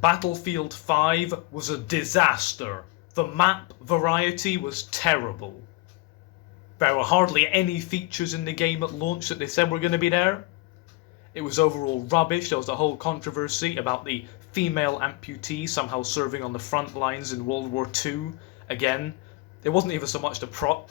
Battlefield 5 was a disaster. The map variety was terrible. There were hardly any features in the game at launch that they said were going to be there. It was overall rubbish. There was a whole controversy about the female amputee somehow serving on the front lines in World War II. Again, it wasn't even so much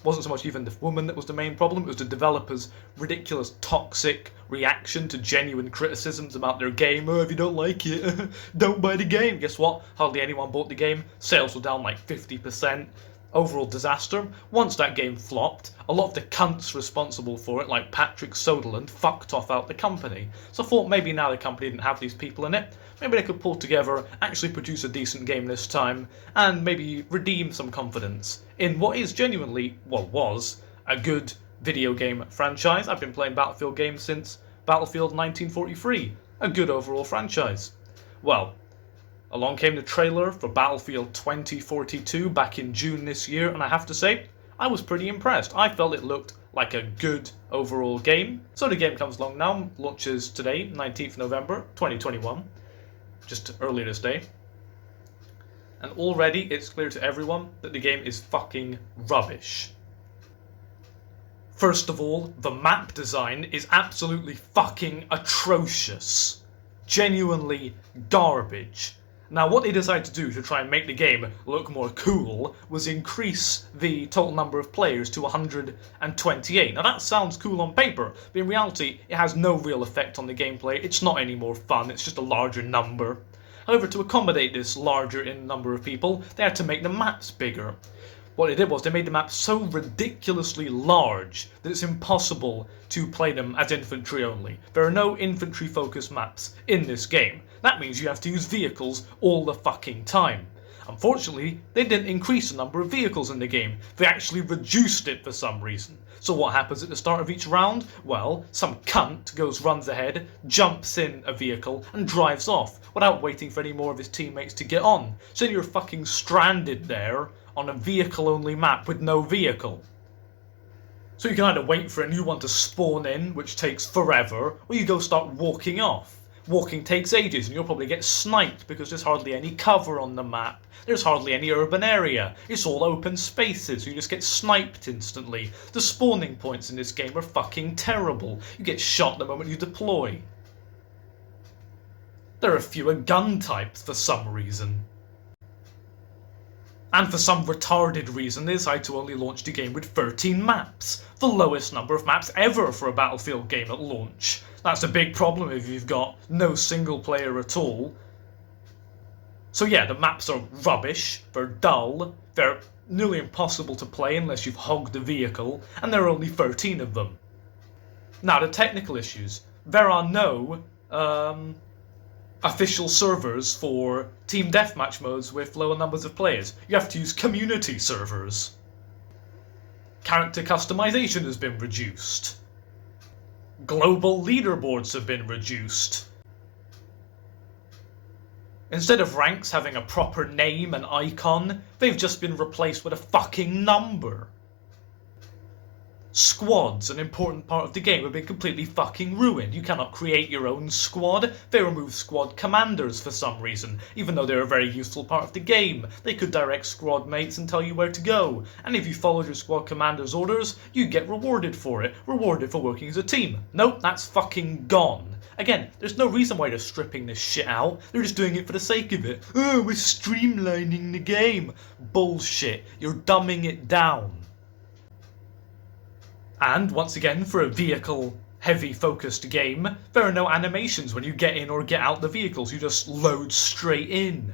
wasn't so much even the woman that was the main problem. It was the developers' ridiculous, toxic reaction to genuine criticisms about their game. Oh, if you don't like it, don't buy the game. Guess what? Hardly anyone bought the game. Sales were down like 50%. Overall disaster. Once that game flopped, a lot of the cunts responsible for it, like Patrick Soderlund, fucked off out the company. So I thought maybe now the company didn't have these people in it, maybe they could pull together, actually produce a decent game this time, and maybe redeem some confidence in what is genuinely, well, was a good video game franchise. I've been playing Battlefield games since Battlefield 1943. A good overall franchise. Well, along came the trailer for Battlefield 2042 back in June this year, and I have to say, I was pretty impressed. I felt it looked like a good overall game. So the game comes along now, launches today, 19th November 2021, just earlier this day. And already it's clear to everyone that the game is fucking rubbish. First of all, the map design is absolutely fucking atrocious. Genuinely garbage. Now, what they decided to do to try and make the game look more cool was increase the total number of players to 128. Now, that sounds cool on paper, but in reality, it has no real effect on the gameplay. It's not any more fun, it's just a larger number. However, to accommodate this larger in number of people, they had to make the maps bigger. What they did was they made the maps so ridiculously large that it's impossible to play them as infantry only. There are no infantry-focused maps in this game. That means you have to use vehicles all the fucking time. Unfortunately, they didn't increase the number of vehicles in the game. They actually reduced it for some reason. So what happens at the start of each round? Well, some cunt runs ahead, jumps in a vehicle, and drives off without waiting for any more of his teammates to get on. So you're fucking stranded there on a vehicle-only map with no vehicle. So you can either wait for a new one to spawn in, which takes forever, or you go start walking off. Walking takes ages and you'll probably get sniped because there's hardly any cover on the map. There's hardly any urban area. It's all open spaces, so you just get sniped instantly. The spawning points in this game are fucking terrible. You get shot the moment you deploy. There are fewer gun types for some reason. And for some retarded reason, they decided to only launch the game with 13 maps. The lowest number of maps ever for a Battlefield game at launch. That's a big problem if you've got no single player at all. So yeah, the maps are rubbish, they're dull, they're nearly impossible to play unless you've hogged a vehicle, and there are only 13 of them. Now, the technical issues. There are no official servers for team deathmatch modes with lower numbers of players. You have to use community servers. Character customization has been reduced. Global leaderboards have been reduced. Instead of ranks having a proper name and icon, they've just been replaced with a fucking number. Squads, an important part of the game, have been completely fucking ruined. You cannot create your own squad. They remove squad commanders for some reason, even though they're a very useful part of the game. They could direct squad mates and tell you where to go. And if you followed your squad commander's orders, you get rewarded for it. Rewarded for working as a team. Nope, that's fucking gone. Again, there's no reason why they're stripping this shit out. They're just doing it for the sake of it. Oh, we're streamlining the game. Bullshit. You're dumbing it down. And, once again, for a vehicle-heavy focused game, there are no animations when you get in or get out the vehicles, you just load straight in.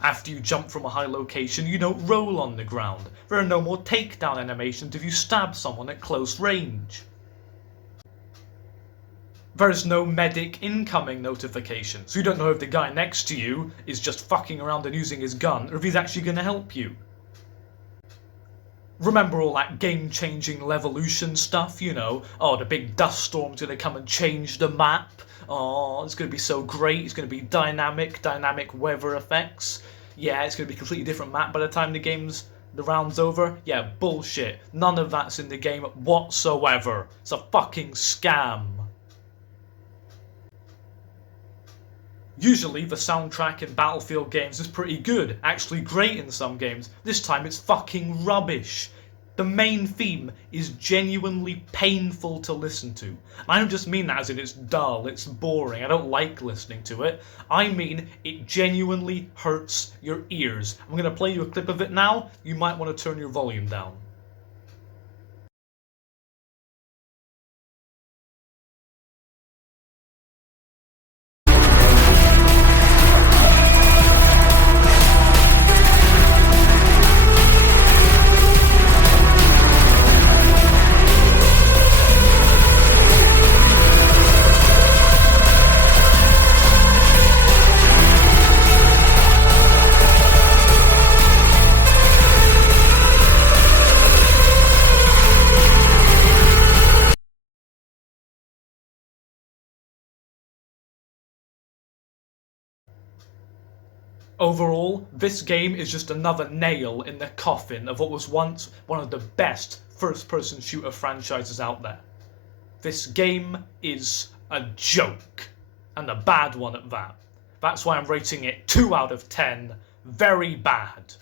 After you jump from a high location, you don't roll on the ground. There are no more takedown animations if you stab someone at close range. There's no medic incoming notification, so you don't know if the guy next to you is just fucking around and using his gun, or if he's actually going to help you. Remember all that game-changing Levolution stuff, you know? Oh, the big dust storm's gonna come and change the map. Oh, it's gonna be so great. It's gonna be dynamic weather effects. Yeah, it's gonna be a completely different map by the time the round's over. Yeah, bullshit. None of that's in the game whatsoever. It's a fucking scam. Usually the soundtrack in Battlefield games is pretty good, actually great in some games. This time it's fucking rubbish. The main theme is genuinely painful to listen to. And I don't just mean that as in it's dull, it's boring, I don't like listening to it. I mean it genuinely hurts your ears. I'm going to play you a clip of it now, you might want to turn your volume down. Overall, this game is just another nail in the coffin of what was once one of the best first-person shooter franchises out there. This game is a joke, and a bad one at that. That's why I'm rating it 2 out of 10, very bad.